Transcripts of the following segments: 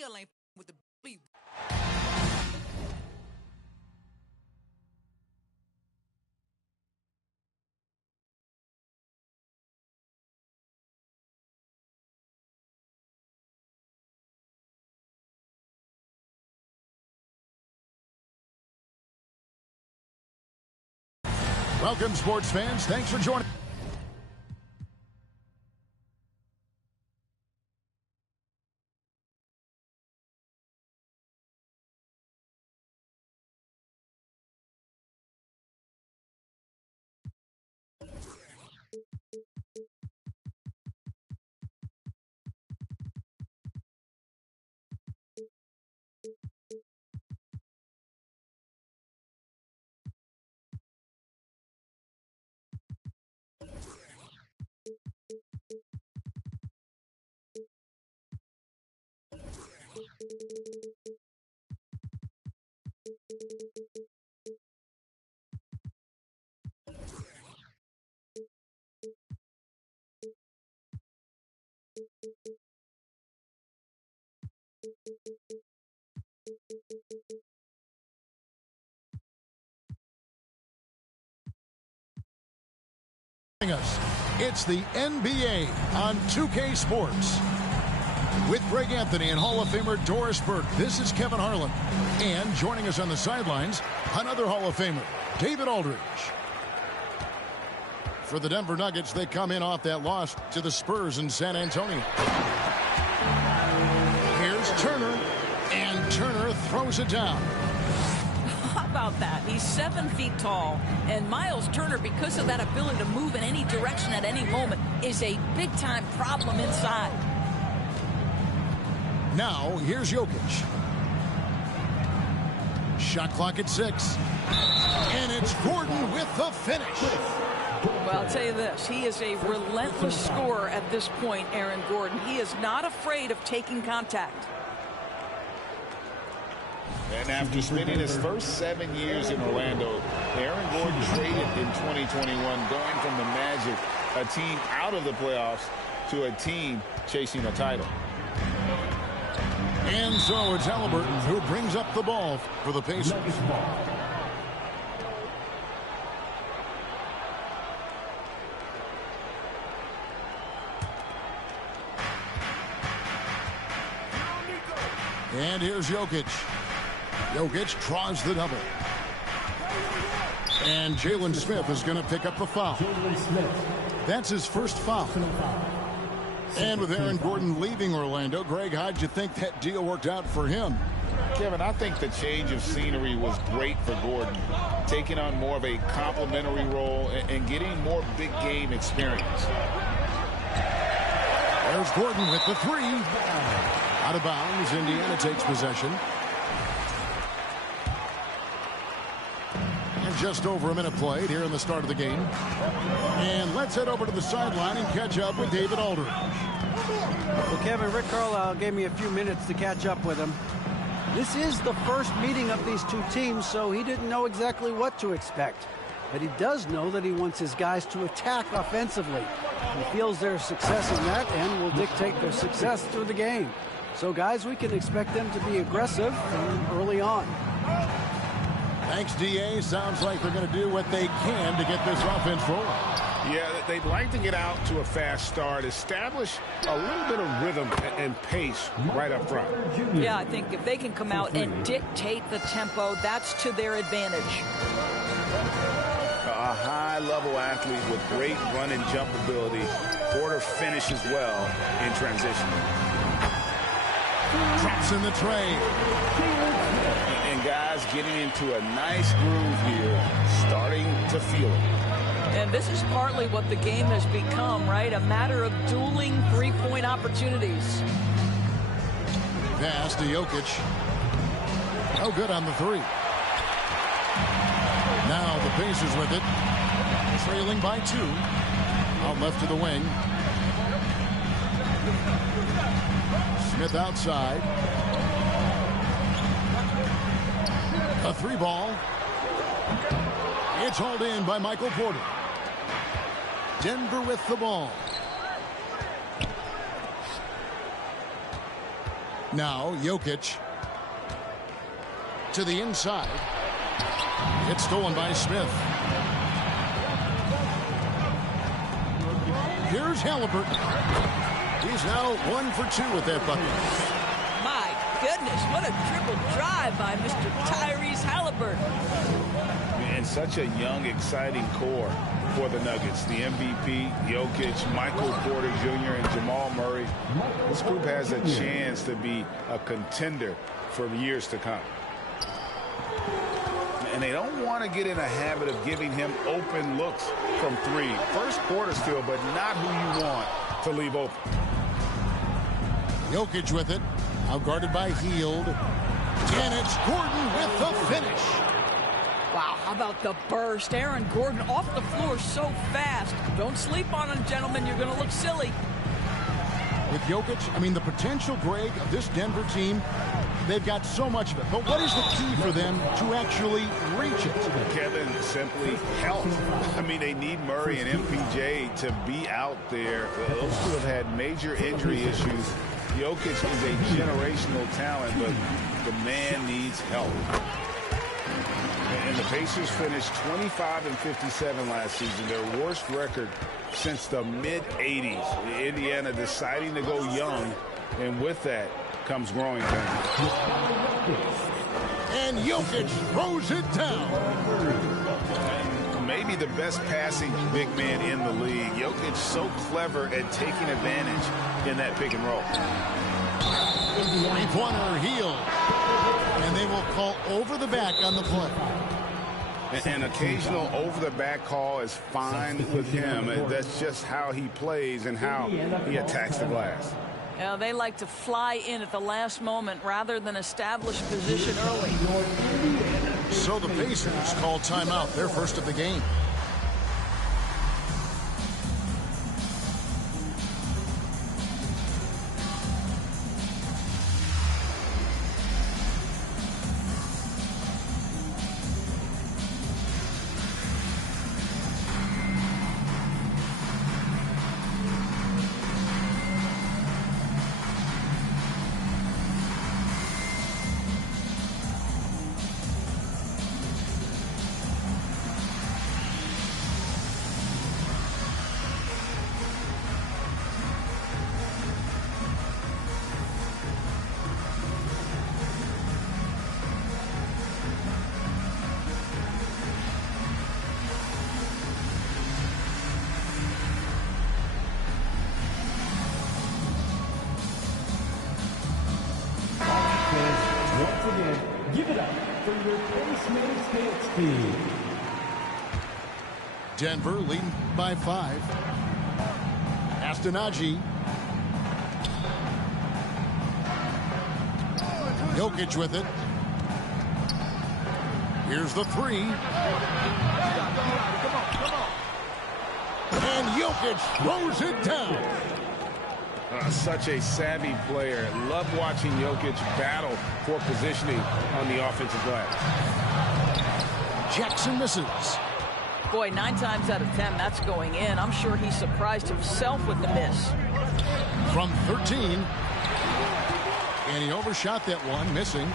still ain't with the bleep. Welcome, sports fans. Thanks for joining. It's the NBA on 2K Sports. With Greg Anthony and Hall of Famer Doris Burke, this is Kevin Harlan. And joining us on the sidelines, another Hall of Famer, David Aldridge. For the Denver Nuggets, they come in off that loss to the Spurs in San Antonio. Here's Turner, and Turner throws it down. How about that? He's 7 feet tall, and Miles Turner, because of that ability to move in any direction at any moment, is a big-time problem inside. Now, here's Jokic. Shot clock at 6. And it's Gordon with the finish. Well, I'll tell you this. He is a relentless scorer at this point, Aaron Gordon. He is not afraid of taking contact. And after spending his first 7 years in Orlando, Aaron Gordon traded in 2021, going from the Magic, a team out of the playoffs, to a team chasing a title. And so it's Halliburton who brings up the ball for the Pacers. And here's Jokic. Jokic draws the double. And Jalen Smith is going to pick up the foul. That's his first foul. And with Aaron Gordon leaving Orlando, Greg, how'd you think that deal worked out for him? Kevin, I think the change of scenery was great for Gordon, taking on more of a complimentary role and getting more big game experience. There's Gordon with the three. Out of bounds, Indiana takes possession. And just over a minute played here in the start of the game. And let's head over to the sideline and catch up with David Aldridge. Well, Kevin, Rick Carlisle gave me a few minutes to catch up with him. This is the first meeting of these two teams, so he didn't know exactly what to expect. But he does know that he wants his guys to attack offensively. He feels their success in that and will dictate their success through the game. So, guys, we can expect them to be aggressive early on. Thanks, D.A. Sounds like they're going to do what they can to get this offense rolling. Yeah, they'd like to get out to a fast start, establish a little bit of rhythm and pace right up front. Yeah, I think if they can come out and dictate the tempo, that's to their advantage. A high-level athlete with great run and jump ability. Porter finishes well in transition. Drops in the tray. And guys getting into a nice groove here, starting to feel it. And this is partly what the game has become, right? A matter of dueling three-point opportunities. Pass to Jokic. No good on the three. Now the Pacers with it. Trailing by 2. Out left to the wing. Smith outside. A 3 ball. It's hauled in by Michael Porter. Denver with the ball. Now Jokic to the inside. It's stolen by Smith. Here's Halliburton. He's now 1 for 2 with that bucket. My goodness, what a triple drive by Mr. Tyrese Halliburton. And such a young, exciting core for the Nuggets. The MVP, Jokic, Michael Porter Jr., and Jamal Murray. This group has a chance to be a contender for years to come. And they don't want to get in a habit of giving him open looks from three. First quarter still, but not who you want to leave open. Jokic with it. Out guarded by Hield. And it's Gordon with the finish. Wow, how about the burst? Aaron Gordon off the floor so fast. Don't sleep on him, gentlemen. You're going to look silly. With Jokic, I mean, the potential, Greg, of this Denver team, they've got so much of it. But what is the key for them to actually reach it? Kevin, simply health. I mean, they need Murray and MPJ to be out there. Those two have had major injury issues. Jokic is a generational talent, but the man needs help. And the Pacers finished 25-57 last season, their worst record since the mid-'80s. Indiana deciding to go young, and with that comes growing pains. And Jokic throws it down. And maybe the best passing big man in the league. Jokic so clever at taking advantage in that pick and roll. Three-pointer Hield. And they will call over the back on the play. An occasional over-the-back call is fine with him. That's just how he plays and how he attacks the glass. Yeah, they like to fly in at the last moment rather than establish position early. So the Pacers call timeout, their first of the game. Denver leading by 5. Astonagi. Jokic with it. Here's the three. And Jokic throws it down. Such a savvy player. Love watching Jokic battle for positioning on the offensive glass. Jackson misses. Boy, 9 times out of 10, that's going in. I'm sure he surprised himself with the miss. From 13. And he overshot that one, missing.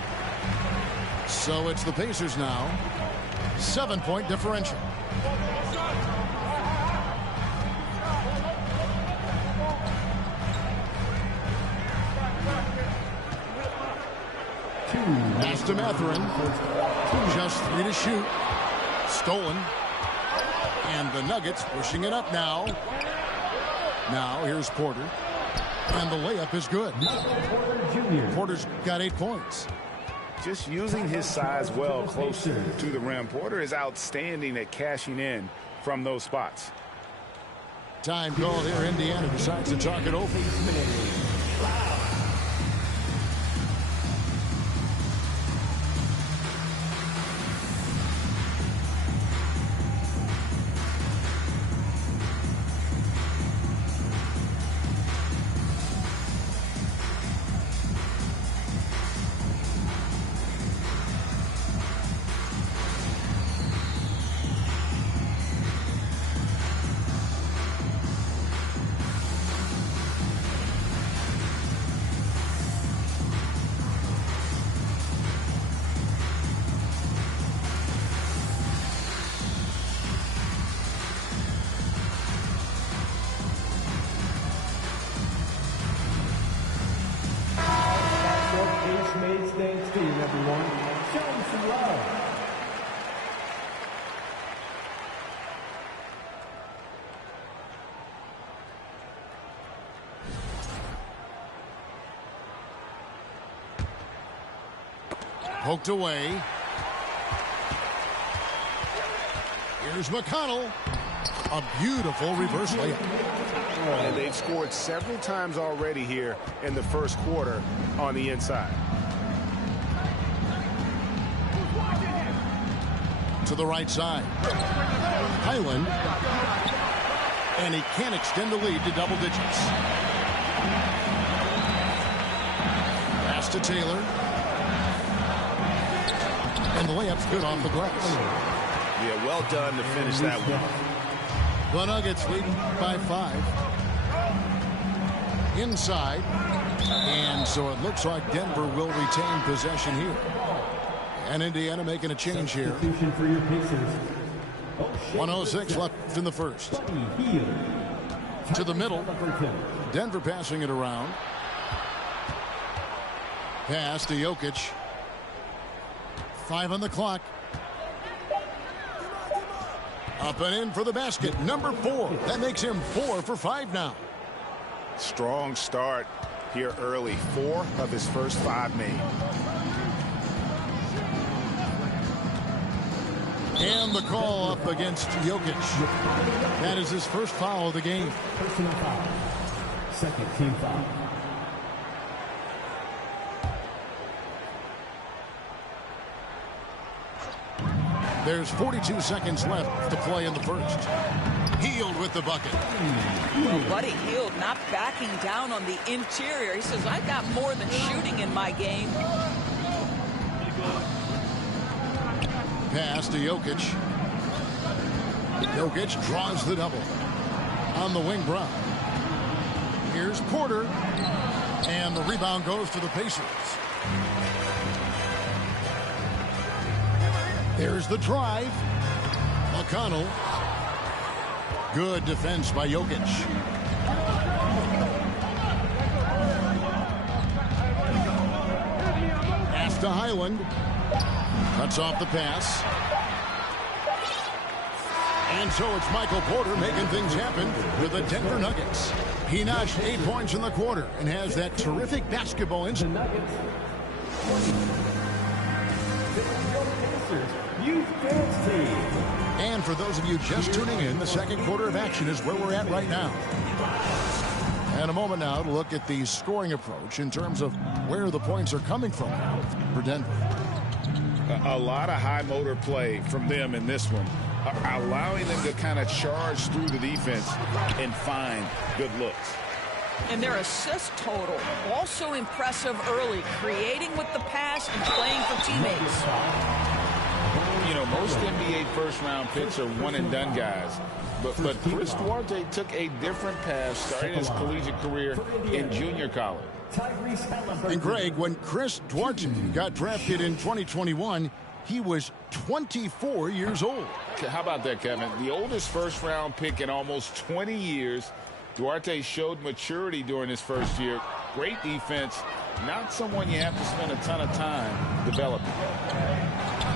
So it's the Pacers now. 7-point differential. Pass to Mathurin. Just 3 to shoot. Stolen. And the Nuggets pushing it up now. Now here's Porter. And the layup is good. Porter's got 8 points. Just using his size well closer to the rim. Porter is outstanding at cashing in from those spots. Time called here. Indiana decides to talk it over. United States team, everyone. Show them some love. Poked away. Here's McConnell. A beautiful reverse layup. And they've scored several times already here in the first quarter on the inside. To the right side. Highland. And he can't extend the lead to double digits. Pass to Taylor. And the layup's good off the glass. Yeah, well done to finish that one. The Nuggets lead by 5. Inside. And so it looks like Denver will retain possession here. And Indiana making a change here. 1:06 left in the first. To the middle. Denver passing it around. Pass to Jokic. 5 on the clock. Up and in for the basket. Number 4. That makes him 4 for 5 now. Strong start here early. 4 of his first 5 made. And the call up against Jokic. That is his first foul of the game. Personal foul. Second team foul. There's 42 seconds left to play in the first. Hield with the bucket. Well, Buddy Hield not backing down on the interior. He says, I've got more than shooting in my game. Pass to Jokic. Jokic draws the double. On the wing, Brown. Here's Porter. And the rebound goes to the Pacers. There's the drive. McConnell. Good defense by Jokic. Pass to Highland. Cuts off the pass. And so it's Michael Porter making things happen with the Denver Nuggets. He notched 8 points in the quarter and has that terrific basketball instinct. And for those of you just tuning in, the second quarter of action is where we're at right now. And a moment now to look at the scoring approach in terms of where the points are coming from for Denver. A lot of high motor play from them in this one, allowing them to kind of charge through the defense and find good looks. And their assist total also impressive early, creating with the pass and playing for teammates. You know, most NBA first-round picks are one-and-done guys. But Chris Duarte took a different path starting his collegiate career in junior college. And Greg, when Chris Duarte got drafted in 2021, he was 24 years old. How about that, Kevin? The oldest first-round pick in almost 20 years. Duarte showed maturity during his first year. Great defense. Not someone you have to spend a ton of time developing.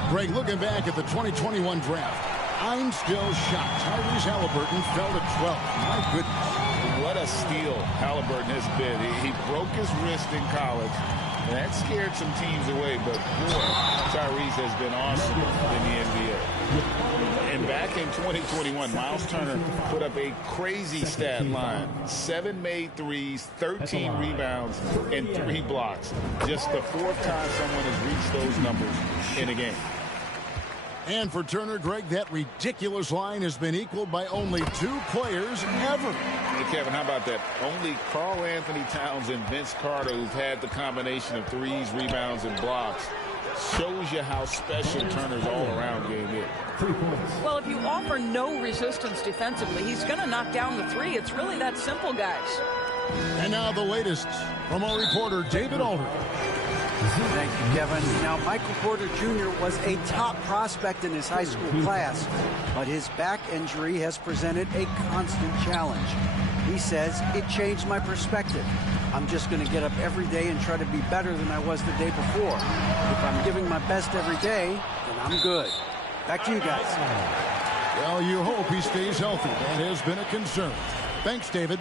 Greg, looking back at the 2021 draft, I'm still shocked. Tyrese Halliburton fell to 12. My goodness. What a steal Halliburton has been. He broke his wrist in college, and that scared some teams away. But, boy, Tyrese has been awesome in the NBA. And back in 2021, Miles Turner put up a crazy stat line. 7 made threes, 13 rebounds, and 3 blocks. Just the 4th time someone has reached those numbers in a game. And for Turner, Greg, that ridiculous line has been equaled by only 2 players ever. Hey, Kevin, how about that? Only Karl Anthony Towns and Vince Carter, who've had the combination of threes, rebounds, and blocks, shows you how special Turner's all-around game is. 3 points. Well, if you offer no resistance defensively, he's going to knock down the 3. It's really that simple, guys. And now the latest from our reporter, David Aldridge. Thank you, Kevin. Now, Michael Porter Jr. was a top prospect in his high school class, but his back injury has presented a constant challenge. He says, it changed my perspective. I'm just going to get up every day and try to be better than I was the day before. If I'm giving my best every day, then I'm good. Back to you guys. Well, you hope he stays healthy. That has been a concern. Thanks, David.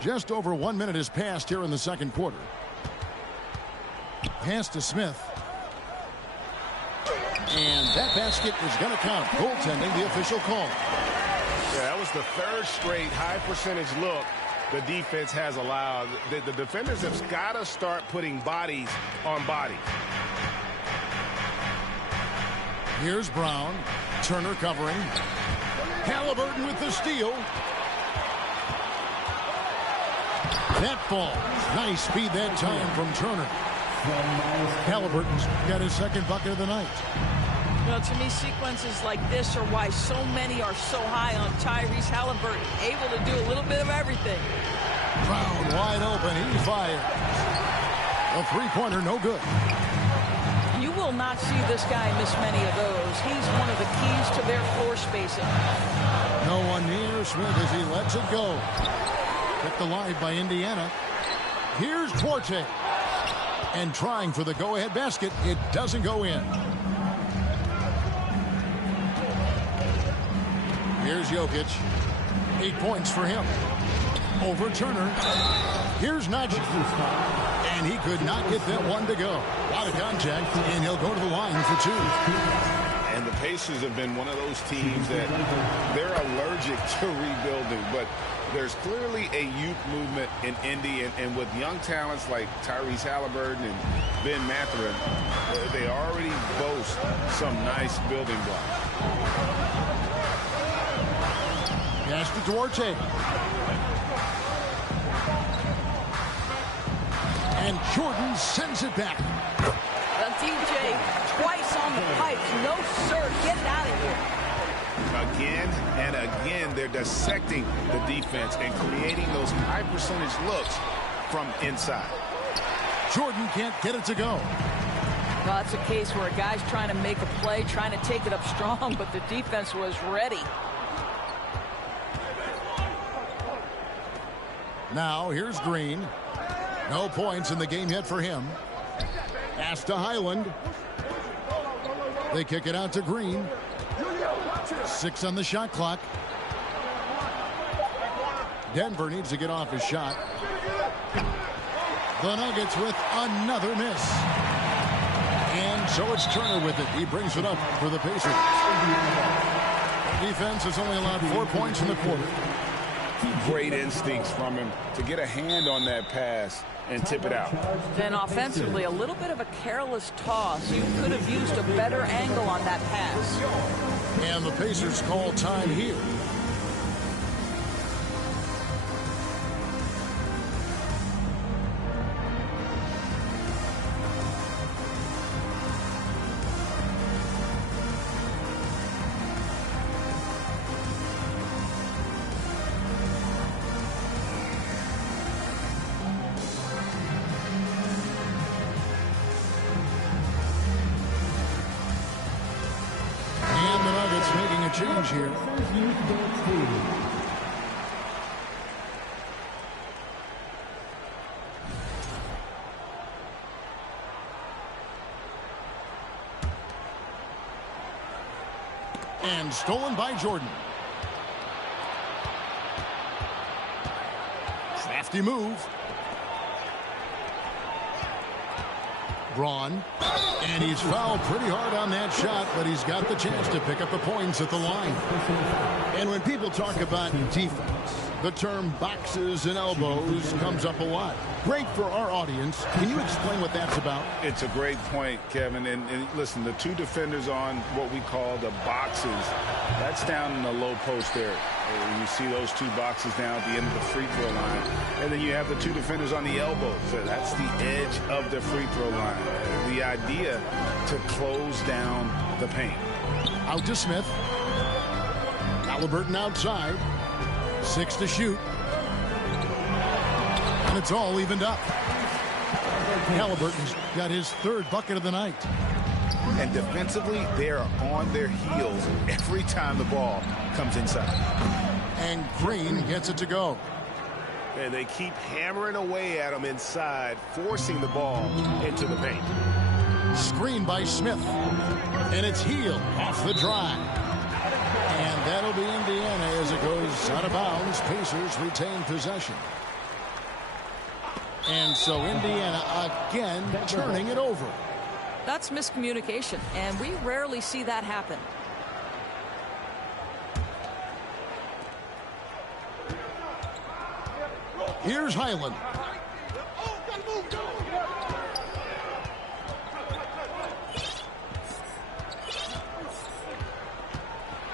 Just over 1 minute has passed here in the second quarter. Pass to Smith. And that basket is going to count. Goaltending, the official call. Yeah, that was the third straight high percentage look the defense has allowed. The defenders have got to start putting bodies on bodies. Here's Brown. Turner covering. Halliburton with the steal. That falls. Nice speed that time from Turner. Halliburton's got his second bucket of the night. You know, to me, sequences like this are why so many are so high on Tyrese Halliburton, able to do a little bit of everything. Brown wide open. He fires. A three-pointer, no good. You will not see this guy miss many of those. He's one of the keys to their floor spacing. No one near Smith as he lets it go. Kept alive by Indiana. Here's Duarte. And trying for the go-ahead basket. It doesn't go in. Here's Jokic. 8 points for him. Over Turner. Here's Nagy. And he could not get that one to go. A lot of contact, and he'll go to the line for two. And the Pacers have been one of those teams that they're allergic to rebuilding, but there's clearly a youth movement in Indy, and with young talents like Tyrese Halliburton and Ben Mathurin, they already boast some nice building blocks. Pass to Duarte. And Jordan sends it back. DJ twice on the pipes. No, sir. Get it out of here. Again and again, they're dissecting the defense and creating those high percentage looks from inside. Jordan can't get it to go. Well, that's a case where a guy's trying to make a play, trying to take it up strong, but the defense was ready. Now, here's Green. No points in the game yet for him. Pass to Highland. They kick it out to Green. 6 on the shot clock. Denver needs to get off his shot. The Nuggets with another miss. And so it's Turner with it. He brings it up for the Pacers. The defense has only allowed 4 points in the quarter. Great instincts from him to get a hand on that pass and tip it out. And offensively, a little bit of a careless toss. You could have used a better angle on that pass. And the Pacers call time here. Change here. And stolen by Jordan. Crafty move. Braun. And he's fouled pretty hard on that shot, but he's got the chance to pick up the points at the line. And when people talk about defense, the term boxes and elbows comes up a lot. Great for our audience. Can you explain what that's about? It's a great point, Kevin. And listen, the two defenders on what we call the boxes, that's down in the low post area. You see those two boxes down at the end of the free throw line. And then you have the two defenders on the elbows. So that's the edge of the free throw line. The idea to close down the paint. Out to Smith. Halliburton outside. 6 to shoot. And it's all evened up. Halliburton's got his third bucket of the night. And defensively, they are on their heels every time the ball comes inside. And Green gets it to go. And they keep hammering away at them inside, forcing the ball into the paint. Screen by Smith. And it's Hield off the drive. And that'll be Indiana as it goes out of bounds. Pacers retain possession. And so Indiana again turning it over. That's miscommunication, and we rarely see that happen. Here's Highland.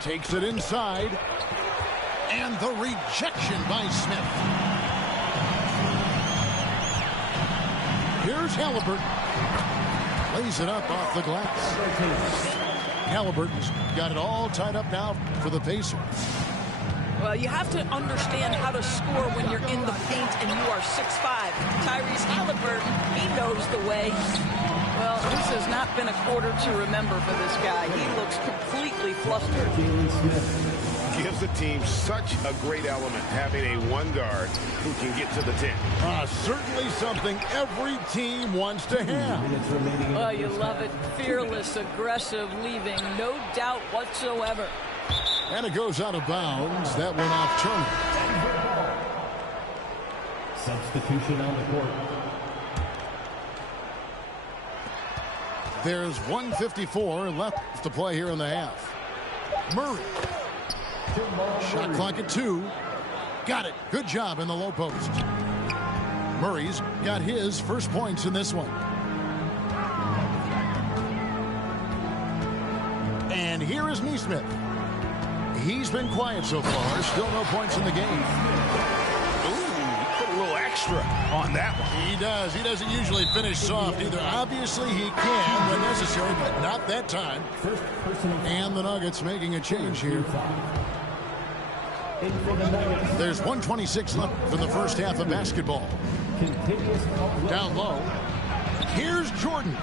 Takes it inside. And the rejection by Smith. Here's Halliburton. Lays it up off the glass. Halliburton's got it all tied up now for the Pacers. Well, you have to understand how to score when you're in the paint and you are 6'5". Tyrese Halliburton, he knows the way. Well, this has not been a quarter to remember for this guy. He looks completely flustered. Gives the team such a great element having a one guard who can get to the 10. Certainly something every team wants to have. Oh, you love it. Fearless, aggressive, leaving no doubt whatsoever. And it goes out of bounds. That went off Turner. Substitution on the court. There's 1:54 left to play here in the half. Murray. Shot clock at 2. Got it. Good job in the low post. Murray's got his first points in this one. And here is Nesmith. He's been quiet so far. Still no points in the game. Put a little extra on that one. He does. He doesn't usually finish soft either. Obviously, he can when necessary, but not that time. And the Nuggets making a change here. There's 1:26 left in the first half of basketball. Down low. Here's Jordan.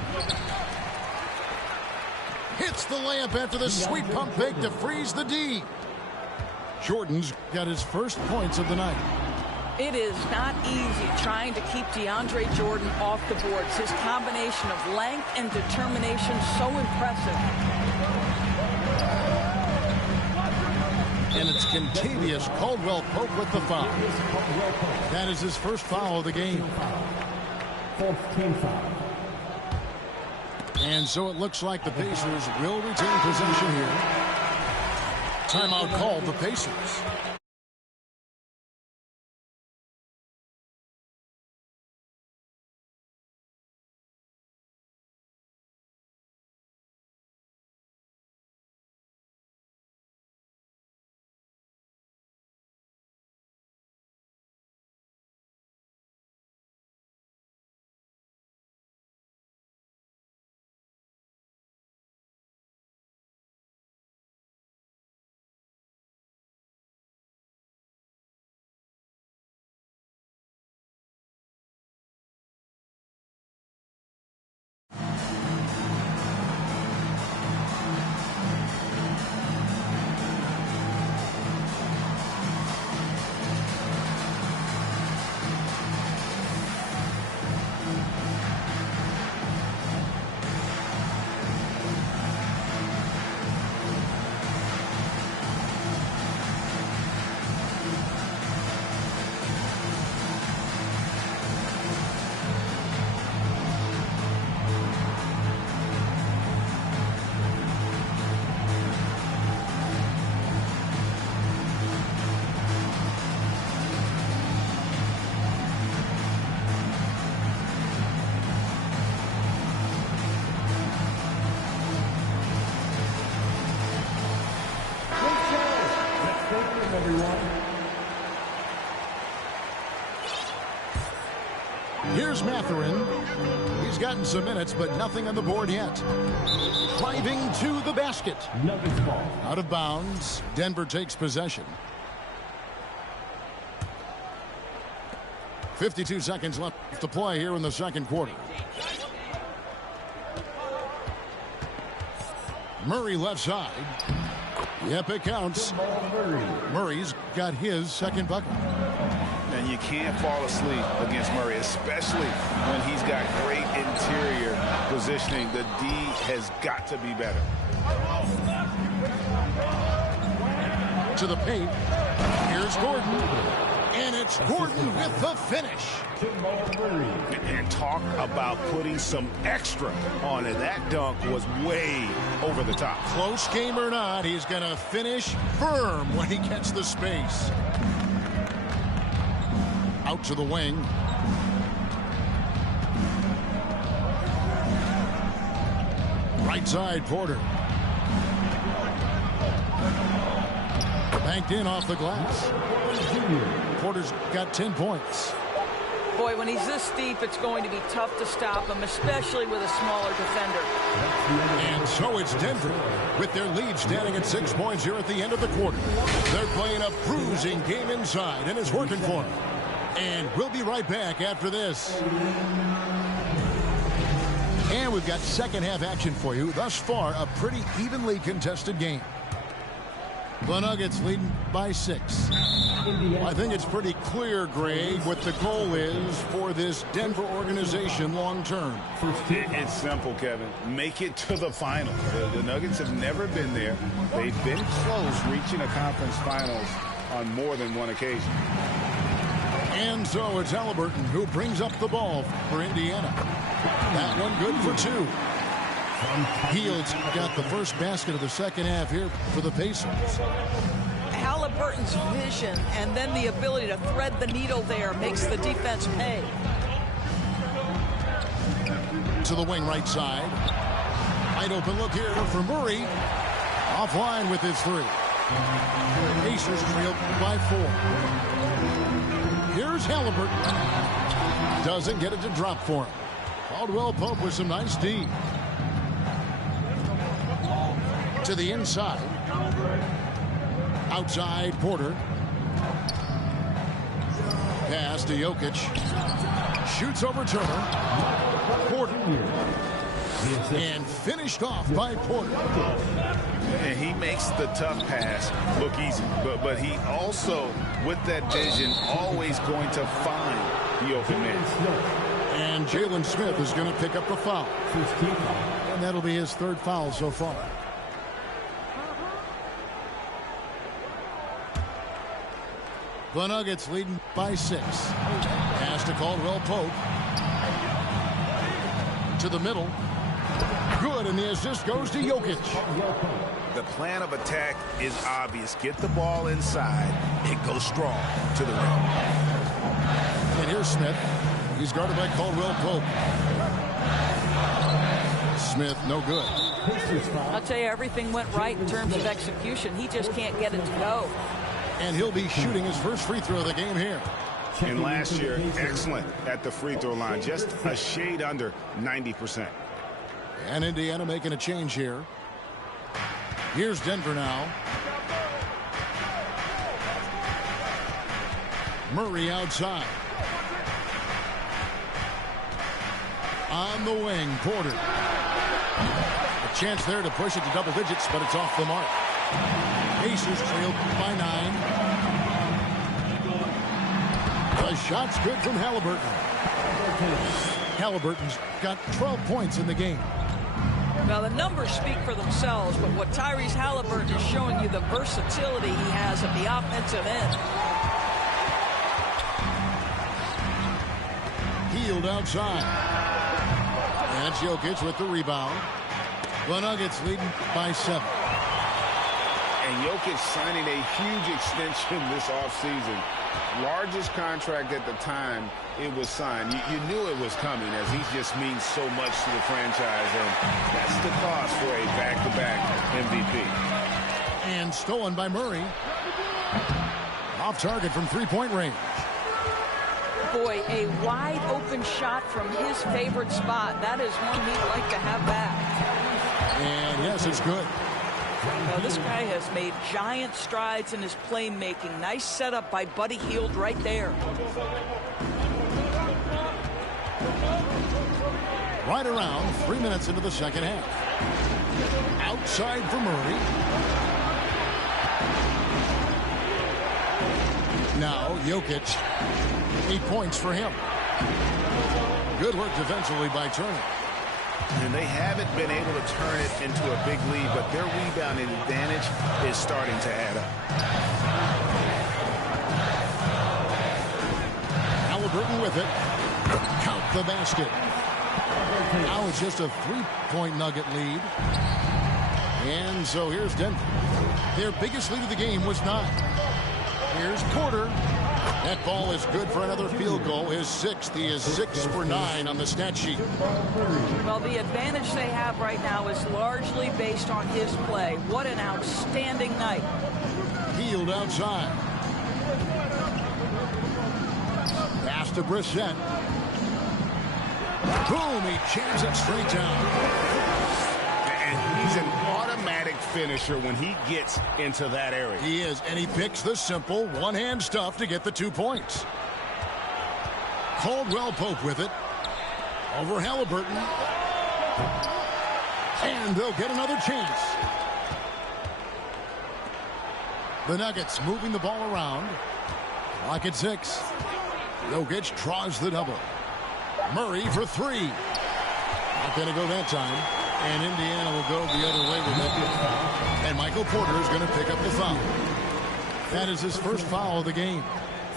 Hits the layup after the sweet pump fake to freeze the D. Jordan's got his first points of the night. It is not easy trying to keep DeAndre Jordan off the boards. His combination of length and determination so impressive. And it's Kentavious Caldwell-Pope with the foul. That is his first foul of the game. Fourth team foul. And so it looks like the Pacers will retain possession here. Timeout called the Pacers. Here's Mathurin. He's gotten some minutes, but nothing on the board yet. Driving to the basket. Nuggets ball. Out of bounds. Denver takes possession. 52 seconds left to play here in the second quarter. Murray left side. Yep, it counts. Murray's got his second bucket. And you can't fall asleep against Murray, especially when he's got great interior positioning. The D has got to be better. To the paint. Here's Gordon. And it's Gordon with the finish. And talk about putting some extra on it. That dunk was way over the top. Close game or not, he's going to finish firm when he gets the space. Out to the wing. Right side, Porter. Banked in off the glass. Porter's got 10 points. Boy, when he's this deep, it's going to be tough to stop him, especially with a smaller defender. And so it's Denver with their lead standing at 6 points here at the end of the quarter. They're playing a bruising game inside, and it's working for them. And we'll be right back after this. And we've got second half action for you. Thus far, a pretty evenly contested game. The Nuggets leading by 6. I think it's pretty clear, Greg, what the goal is for this Denver organization long term. It's simple, Kevin. Make it to the finals. The Nuggets have never been there. They've been close reaching a conference finals on more than one occasion. And so it's Halliburton who brings up the ball for Indiana. That one good for 2. Hield's got the first basket of the second half here for the Pacers. Halliburton's vision and then the ability to thread the needle there makes the defense pay. To the wing right side. Wide open look here for Murray. Offline with his 3. Pacers trailed by 4. Here's Halliburton. Doesn't get it to drop for him. Caldwell Pope with some nice D. To the inside. Outside, Porter. Pass to Jokic. Shoots over Turner. Porter. And finished off by Porter. And he makes the tough pass look easy. But he also, with that vision, always going to find the open man. And Jalen Smith is going to pick up the foul. And that'll be his 3rd foul so far. The Nuggets leading by 6. Pass to Caldwell Pope. To the middle. Good, and the assist goes to Jokic. The plan of attack is obvious. Get the ball inside and go strong to the rim. And here's Smith. He's guarded by Caldwell Pope. Smith, no good. I'll tell you, everything went right in terms of execution. He just can't get it to go. And he'll be shooting his first free throw of the game here. And last year, excellent at the free throw line. Just a shade under 90%. And Indiana making a change here. Here's Denver now. Murray outside. On the wing, Porter. A chance there to push it to double digits, but it's off the mark. Pacers trailed by 9. The shot's good from Halliburton. Halliburton's got 12 points in the game. Now, the numbers speak for themselves, but what Tyrese Halliburton is showing you, the versatility he has at the offensive end. Hield outside. That's Jokic with the rebound. The Nuggets leading by 7. And Jokic signing a huge extension this offseason. Largest contract at the time it was signed. You knew it was coming, as he just means so much to the franchise, and that's the cost for a back-to-back MVP. And stolen by Murray. Off target from three-point range. Boy, a wide-open shot from his favorite spot. That is one he'd like to have back. And yes, it's good. Now, this guy has made giant strides in his playmaking. Nice setup by Buddy Hield right there. Right around 3 minutes into the second half. Outside for Murray. Now Jokic. 8 points for him. Good work defensively by Turner. And they haven't been able to turn it into a big lead, but their rebounding advantage is starting to add up. Halliburton with it. Count the basket. Now it's just a 3-point Nugget lead. And so here's Denver. Their biggest lead of the game was 9. Here's Porter. That ball is good for another field goal. His 6th. He is 6 for 9 on the stat sheet. Well, the advantage they have right now is largely based on his play. What an outstanding night. Hield outside. Pass to Brissett. Boom, he jams it straight down. And he's an automatic finisher when he gets into that area. He is, and he picks the simple one-hand stuff to get the 2 points. Caldwell Pope with it. Over Halliburton. And they'll get another chance. The Nuggets moving the ball around. Clock at 6. Jokic draws the double. Murray for 3. Not going to go that time. And Indiana will go the other way with it. And Michael Porter is going to pick up the foul. That is his first foul of the game.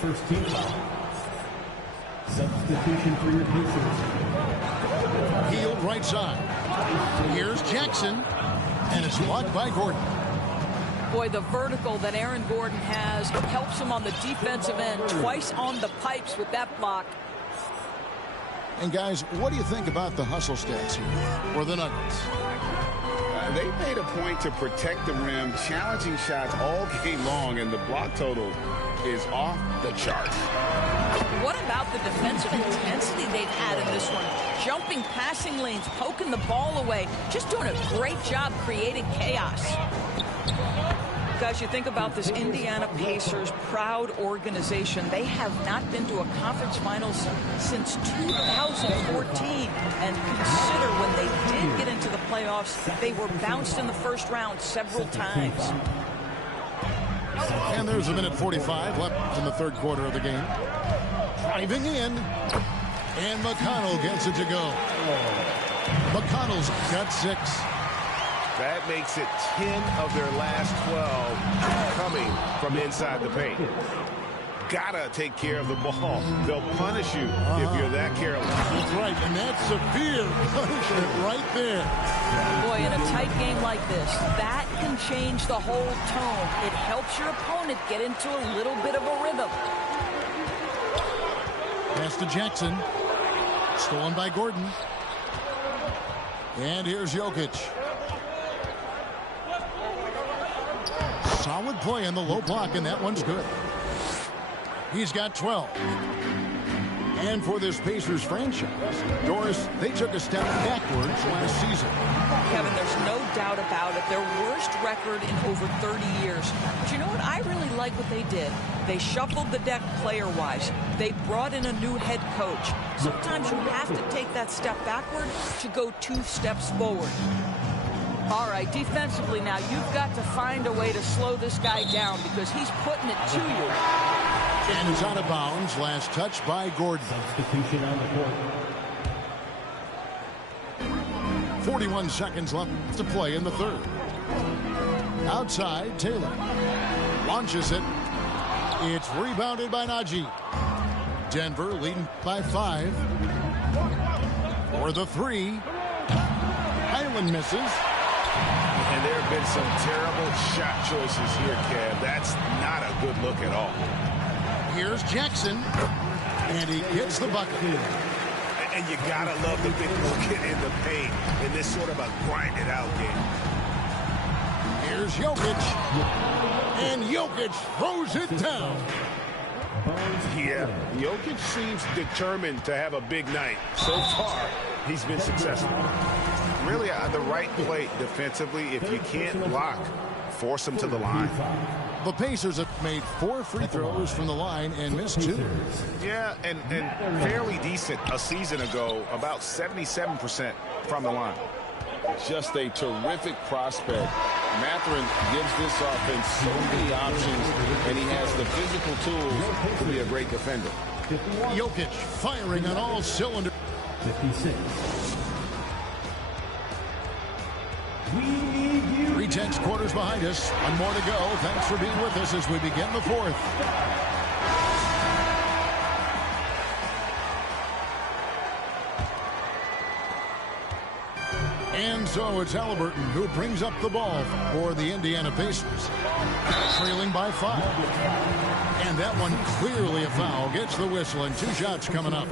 First team foul. Substitution for your Pacers. Hield right side. Here's Jackson. And it's blocked by Gordon. Boy, the vertical that Aaron Gordon has helps him on the defensive end. Twice on the pipes with that block. And guys, what do you think about the hustle stats here for the Nuggets? They made a point to protect the rim, challenging shots all game long, and the block total is off the charts. What about the defensive intensity they've had in this one? Jumping passing lanes, poking the ball away, just doing a great job creating chaos. Guys, you think about this Indiana Pacers proud organization. They have not been to a conference finals since 2014. And consider when they did get into the playoffs, they were bounced in the first round several times. And there's a minute 45 left in the third quarter of the game. Driving in. And McConnell gets it to go. McConnell's got 6. That makes it 10 of their last 12 coming from inside the paint. Gotta take care of the ball. They'll punish you if you're that careless. That's right, and that's severe punishment right there. Boy, in a tight game like this, that can change the whole tone. It helps your opponent get into a little bit of a rhythm. Pass to Jackson. Stolen by Gordon. And here's Jokic. Solid play in the low block, and that one's good. He's got 12. And for this Pacers franchise, Doris, they took a step backwards last season. Kevin, there's no doubt about it. Their worst record in over 30 years. But you know what? I really like what they did. They shuffled the deck player-wise. They brought in a new head coach. Sometimes you have to take that step backward to go 2 steps forward. All right, defensively now, you've got to find a way to slow this guy down because he's putting it to you. And it's out of bounds. Last touch by Gordon. Substitution on the court. 41 seconds left to play in the third. Outside, Taylor. Launches it. It's rebounded by Najee. Denver leading by 5. For the 3. Highland misses. And there have been some terrible shot choices here, Kev. That's not a good look at all. Here's Jackson. And he gets the bucket. And you gotta love the big look in the paint in this sort of a grinded out game. Here's Jokic. And Jokic throws it down. Yeah, Jokic seems determined to have a big night. So far, he's been successful. Really, the right play defensively. If you can't block, force him to the line. The Pacers have made 4 free throws from the line and missed 2. Yeah, and fairly decent a season ago, about 77% from the line. Just a terrific prospect. Mathurin gives this offense so many options, and he has the physical tools to be a great defender. Jokic firing on all cylinders. 56. We need you. 3-10 quarters behind us. One more to go. Thanks for being with us as we begin the 4th. And so it's Halliburton who brings up the ball for the Indiana Pacers. Trailing by 5. And that one clearly a foul. Gets the whistle and 2 shots coming up.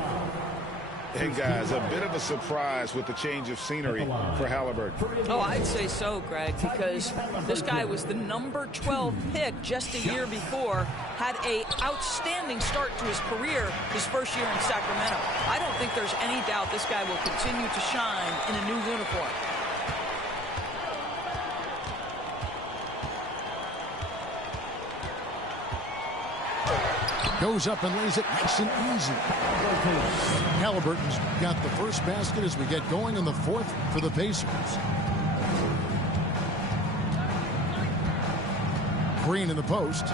Hey, guys, a bit of a surprise with the change of scenery for Halliburton. Oh, I'd say so, Greg, because this guy was the number 12 pick just a year before, had a outstanding start to his career his first year in Sacramento. I don't think there's any doubt this guy will continue to shine in a new uniform. Goes up and lays it nice and easy. Halliburton's got the first basket as we get going in the 4th for the Pacers. Green in the post.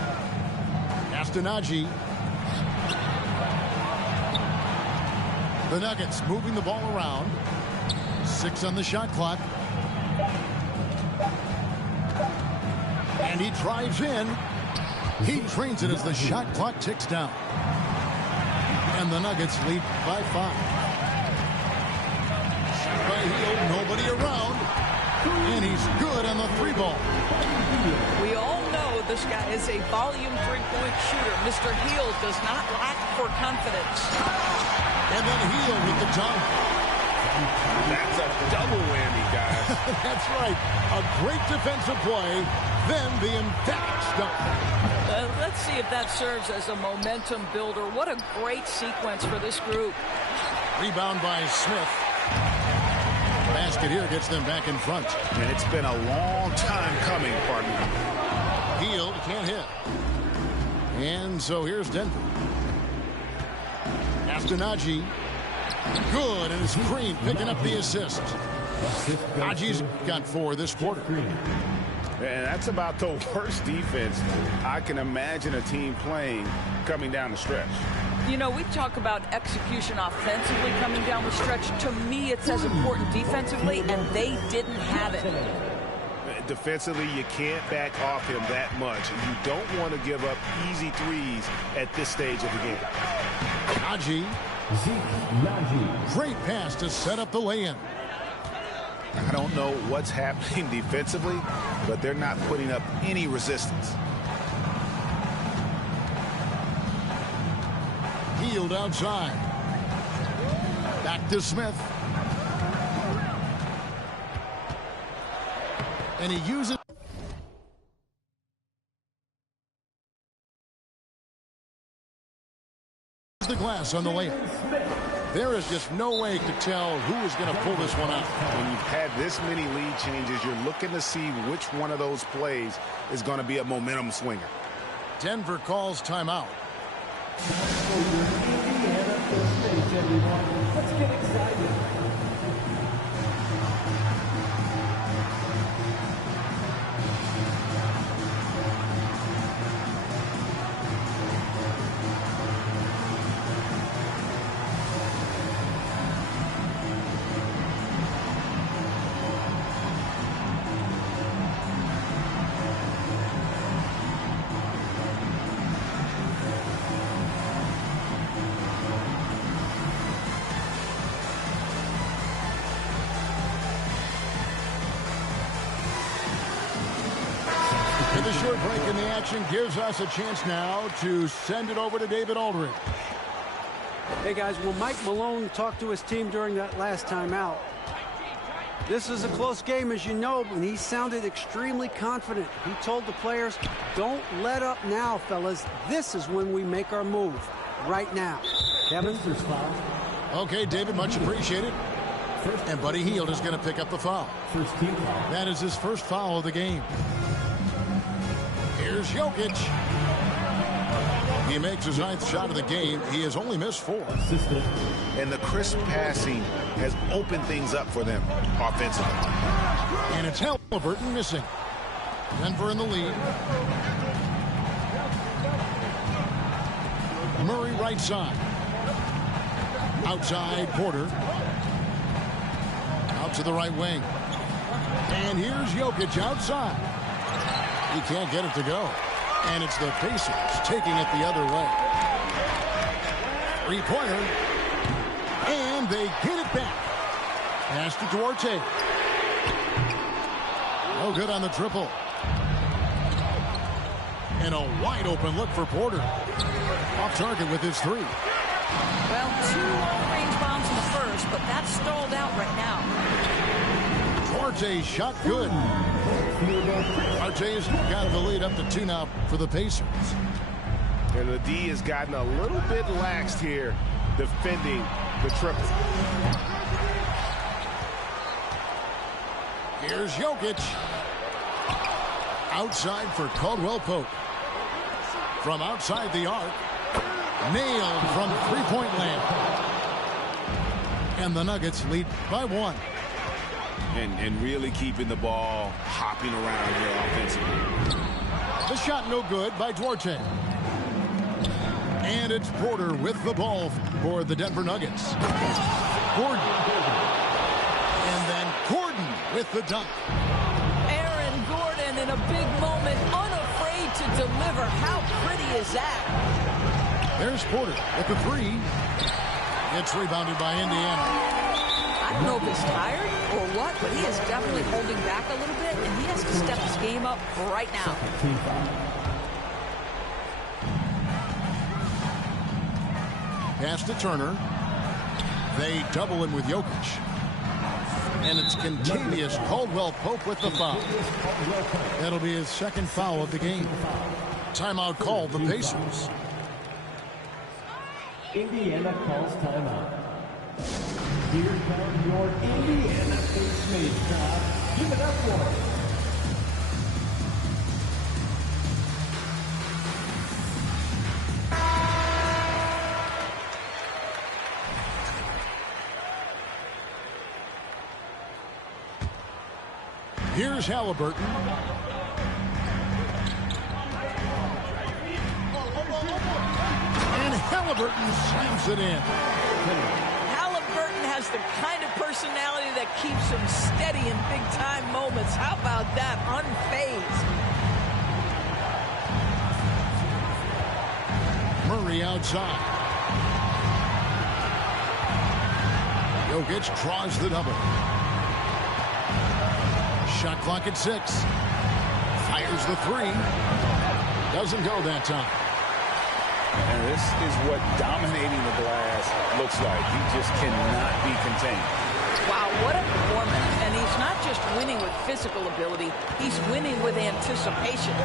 Astonagi. The Nuggets moving the ball around. 6 on the shot clock. And he drives in. He trains it as the shot clock ticks down. And the Nuggets lead by 5. Shot by Hield, nobody around. And he's good on the 3-ball. We all know this guy is a volume 3-point shooter. Mr. Hield does not lack for confidence. And then Hield with the dunk. That's a double whammy, guys. That's right. A great defensive play, then the emphatic dunk. Let's see if that serves as a momentum builder. What a great sequence for this group. Rebound by Smith. Basket here gets them back in front. And it's been a long time coming, partner. Hield can't hit. And so here's Denver. Astonagi. Good, and it's Green picking up the assist. Aji's got 4 this quarter. And that's about the worst defense I can imagine a team playing coming down the stretch. You know, we talk about execution offensively coming down the stretch. To me, it's as important defensively, and they didn't have it. Defensively, you can't back off him that much. You don't want to give up easy threes at this stage of the game. Aji. Great pass to set up the lay-in. I don't know what's happening defensively, but they're not putting up any resistance. Hield outside. Back to Smith. And he uses the glass on the layup. There is just no way to tell who is going to pull this one out. When you've had this many lead changes, you're looking to see which one of those plays is going to be a momentum swinger. Denver calls timeout. Let's get excited. The short break in the action gives us a chance now to send it over to David Aldridge. Hey, guys, well, Mike Malone talked to his team during that last timeout. This is a close game, as you know, and he sounded extremely confident. He told the players, don't let up now, fellas. This is when we make our move, right now. Kevin? Okay, David, much appreciated. And Buddy Hield is going to pick up the foul. First team foul. That is his first foul of the game. Here's Here's Jokic. He makes his 9th shot of the game. He has only missed 4. Assistant. And the crisp passing has opened things up for them offensively. And it's Haliburton missing. Denver in the lead. Murray right side. Outside Porter. Out to the right wing. And here's Jokic outside. He can't get it to go. And it's the Pacers taking it the other way. 3-pointer. And they get it back. Pass to Duarte. No good on the triple. And a wide open look for Porter. Off target with his 3. Well, 2 long-range bombs in the first, but that's stalled out right now. Duarte shot good. Duarte's got the lead up to 2 now for the Pacers. And the D has gotten a little bit laxed here defending the triple. Here's Jokic. Outside for Caldwell Pope. From outside the arc. Nailed from 3-point land. And the Nuggets lead by 1. And really keeping the ball hopping around here offensively. The shot no good by Duarte. And it's Porter with the ball for the Denver Nuggets. Gordon. And then Gordon with the dunk. Aaron Gordon in a big moment, unafraid to deliver. How pretty is that? There's Porter with the 3. It's rebounded by Indiana. I don't know if he's tired or what, but he is definitely holding back a little bit, and he has to step his game up right now. Team foul. Pass to Turner. They double him with Jokic. And it's contagious. Caldwell Pope with the foul. That'll be his 2nd foul of the game. Timeout called the Pacers. Indiana calls timeout. Here comes your Indiana face mascot. Give it up for him. Here's Haliburton. And Haliburton slams it in. Haliburton has the kind of personality that keeps him steady in big-time moments. How about that? Unfazed. Murray outside. Jokic draws the double. Shot clock at 6. Fires the 3. Doesn't go that time. And this is what dominating the glass looks like. He just cannot be contained. Wow, what a performance. And he's not just winning with physical ability, he's winning with anticipation.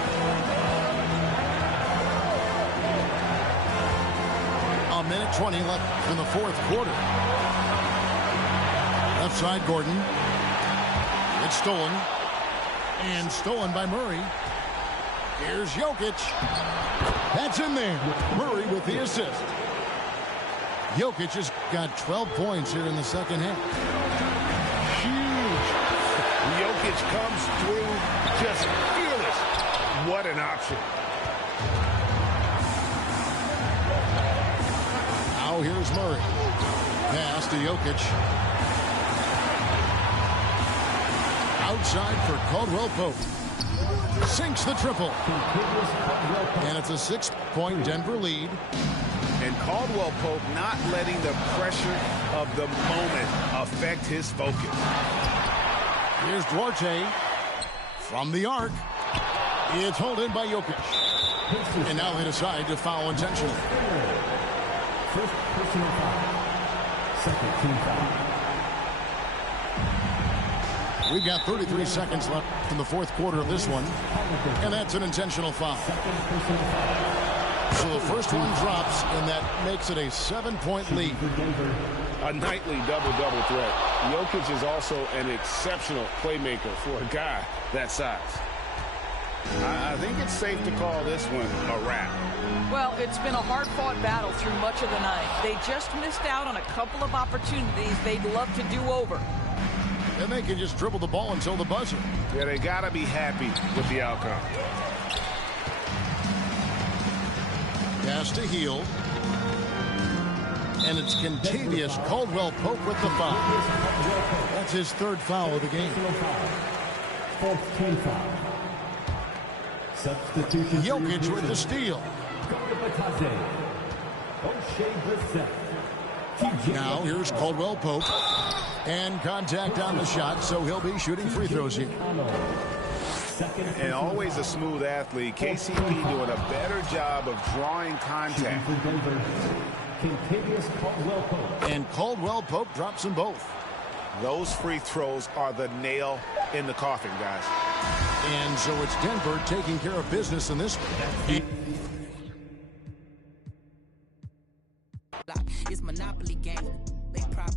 A minute 20 left in the 4th quarter. Left side, Gordon. It's stolen. And stolen by Murray. Here's Jokic. That's in there. Murray with the assist. Jokic has got 12 points here in the 2nd half. Huge. Jokic comes through just fearless. What an option. Now here's Murray. Pass to Jokic. Outside for Caldwell Pope. Sinks the triple. And it's a 6-point Denver lead. And Caldwell Pope not letting the pressure of the moment affect his focus. Here's Duarte from the arc. It's held in by Jokic. And now they decide to foul intentionally. First personal foul. 2nd team foul. We've got 33 seconds left in the 4th quarter of this one. And that's an intentional foul. So the first one drops, and that makes it a 7-point lead. A nightly double-double threat. Jokic is also an exceptional playmaker for a guy that size. I think it's safe to call this one a wrap. Well, it's been a hard-fought battle through much of the night. They just missed out on a couple of opportunities they'd love to do over. And they can just dribble the ball until the buzzer. Yeah, they got to be happy with the outcome. Pass to Hield. And it's Kentavious Caldwell-Pope with the foul. That's his third foul of the game. Fourth team foul. Substitution. Jokic with the steal. Now here's Caldwell-Pope. And contact on the shot, so he'll be shooting free throws here. And always a smooth athlete. KCP doing a better job of drawing contact. And Caldwell-Pope drops them both. Those free throws are the nail in the coffin, guys. And so it's Denver taking care of business in this one. It's Monopoly game.